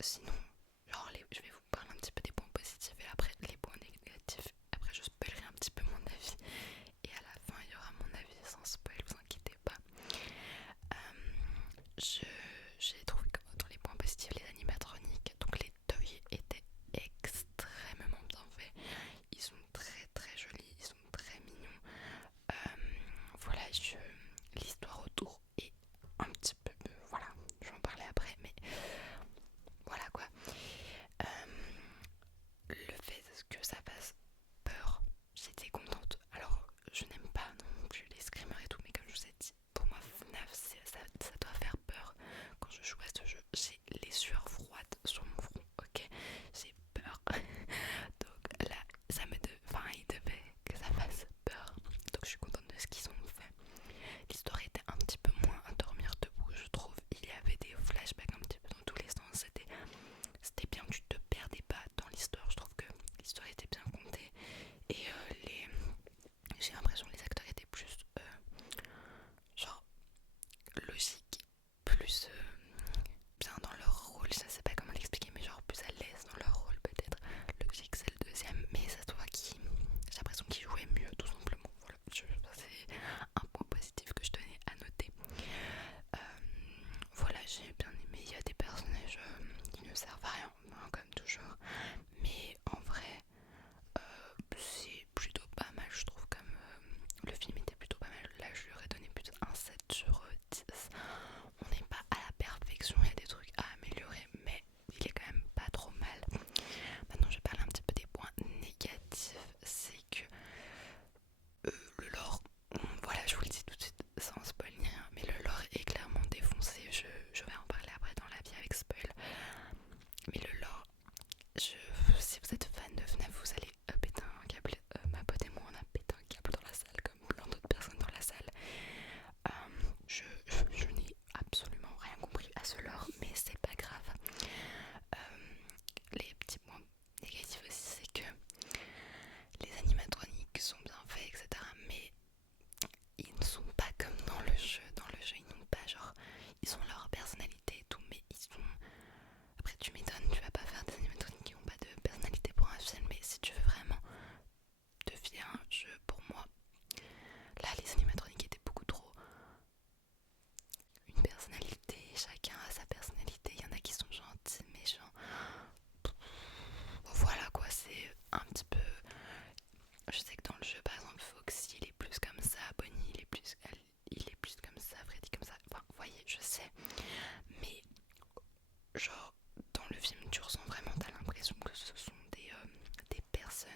sinon, genre, je vais vous parler un petit peu des points positifs et après les points négatifs. Après, je spoilerai un petit peu mon avis. Et à la fin, il y aura mon avis sans spoil, vous inquiétez pas. Je, j'ai trouvé que dans les points positifs, les animatroniques, donc les toys étaient extrêmement bien faits. Ils sont très très jolis, ils sont très mignons. Voilà, l'histoire autour est un petit peu... voilà, je vais en parler après, mais voilà quoi. Euh, le fait que ça fasse peur, j'étais contente. Alors, je n'aime pas non plus les screamers et tout, mais comme je vous ai dit, pour moi, FNAF, ça doit faire peur. Quand je joue à ce jeu, j'ai les sueurs froides sur mon front, ok? J'ai peur. Donc là, enfin, il devait que ça fasse peur. Donc je suis contente de ce qu'ils ont fait. L'histoire était un petit peu moins à dormir debout, je trouve. Il y avait des flashbacks un petit peu dans tous les sens. C'était bien, tu te perdais pas dans l'histoire. Je trouve que l'histoire était bien contée. Et j'ai l'impression que les acteurs étaient plus genre logiques, plus bien dans leur rôle. Je sais pas comment l'expliquer, mais genre plus à l'aise dans leur rôle peut-être. Logique c'est le deuxième, mais ça se voit j'ai l'impression qu'ils jouaient mieux tout simplement. Voilà, c'est un point positif que je tenais à noter. Euh, voilà, j'ai bien aimé. Il y a des personnages qui ne servent à rien, hein, comme toujours. Mais en vrai, c'est plutôt pas mal, je trouve. Comme le film était plutôt pas mal, là je lui aurais donné plutôt un 7 sur 10. On n'est pas à la perfection, il y a des trucs à améliorer, mais il est quand même pas trop mal. Maintenant, je vais parler un petit peu des points négatifs. C'est que le lore, voilà, je vous le dis tout de suite sans spoil ni rien, mais le lore est clairement défoncé. Je vais en parler après dans la vie avec spoil. Mais le lore, si vous êtes fan de FNAF, vous allez péter un câble. Ma pote et moi, on a pété un câble dans la salle, comme plein d'autres personnes dans la salle. Je n'ai absolument rien compris à ce lore, mais c'est pas grave. Les petits points négatifs aussi, c'est que les animatroniques sont bien faits, etc. Mais ils ne sont pas comme dans le jeu. Dans le jeu, ils n'ont pas genre... Ils ont leur personnalité et tout, mais ils sont... Après, tu m'étonnes, tu vas pas faire des animatroniques qui n'ont pas de personnalité pour un film, mais si tu veux vraiment te fier à un jeu, pour moi, là, les animatroniques étaient beaucoup trop... Une personnalité, chacun a sa personnalité. Il y en a qui sont gentils, méchants. Voilà quoi, c'est un petit peu... Je sais que dans le jeu, par exemple, Foxy, il est plus comme ça, Bonnie, il est plus comme ça, Freddy comme ça. Enfin, vous voyez, je sais. Mais, genre, dans le film, tu ressens vraiment, t'as l'impression que ce sont des personnes.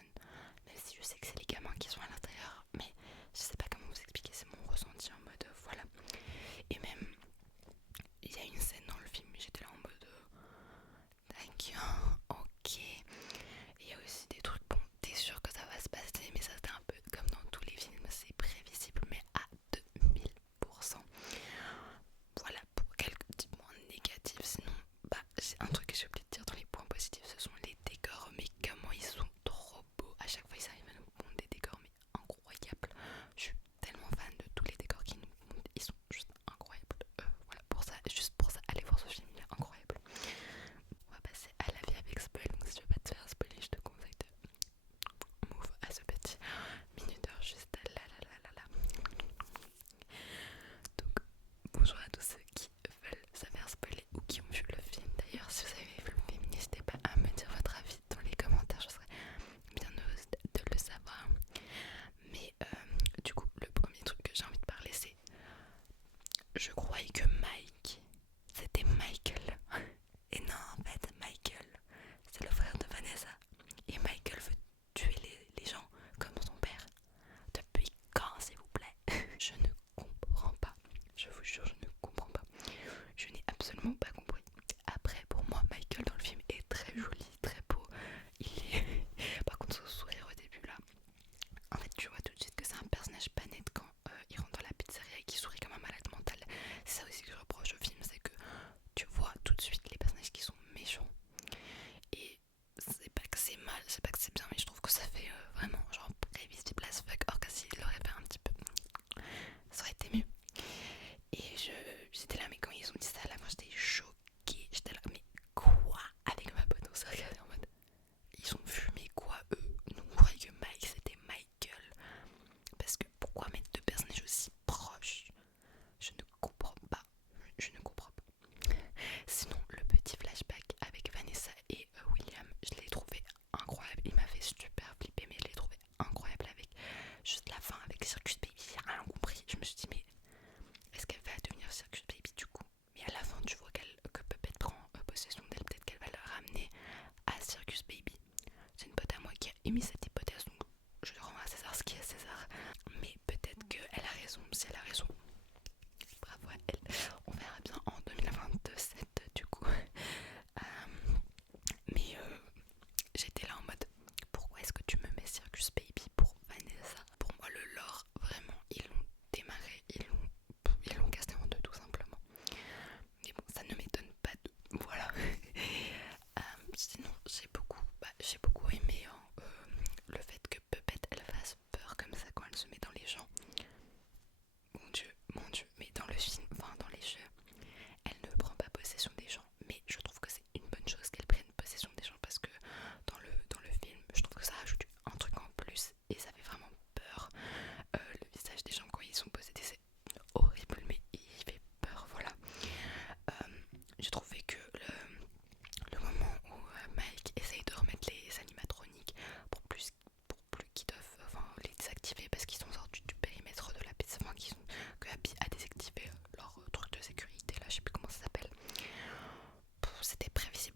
Même si je sais que c'est les gamins qui sont à l'intérieur. Mais je sais pas comment vous expliquer, c'est mon ressenti en mode voilà. Et même, il y a une scène dans le film, j'étais là en mode d'accord, ok. Il y a aussi des trucs, bon, t'es sûr que ça va se passer, mais ça c'est un peu comme dans tous les films, c'est prévisible, mais à 2000%. Voilà pour quelques petits points négatifs. Sinon, bah, c'est un truc que j'ai oublié de dire dans les points positifs, ce sont les décors, mais émis cette hypothèse, donc je rends à César ce qui est à César. Mais peut-être qu'elle a raison. Si elle a raison, bravo à elle. On verra bien en 2027 du coup. Mais j'étais là en mode, pourquoi est-ce que tu me mets Circus Baby pour Vanessa? Pour moi le lore, vraiment, ils l'ont démarré, ils l'ont cassé en deux tout simplement. Mais bon, ça ne m'étonne pas de... Voilà. Sinon, j'ai beaucoup aimé hein, le fait que Puppet elle fasse peur comme ça quand elle se met dans les gens. Mon dieu, mais dans le film, enfin dans les jeux, elle ne prend pas possession des gens. Mais je trouve que c'est une bonne chose qu'elle prenne possession des gens parce que dans le film, je trouve que ça rajoute un truc en plus et ça fait vraiment peur. Le visage des gens quand ils sont possédés, c'est horrible, mais il fait peur, voilà. J'ai trouvé que le moment où Mike essaye de remettre les animatroniques pour plus qu'ils doivent les désactiver parce qu'ils sont sortis du périmètre de la piste, enfin que Abby a désactivé leur truc de sécurité là, je sais plus comment ça s'appelle. C'était prévisible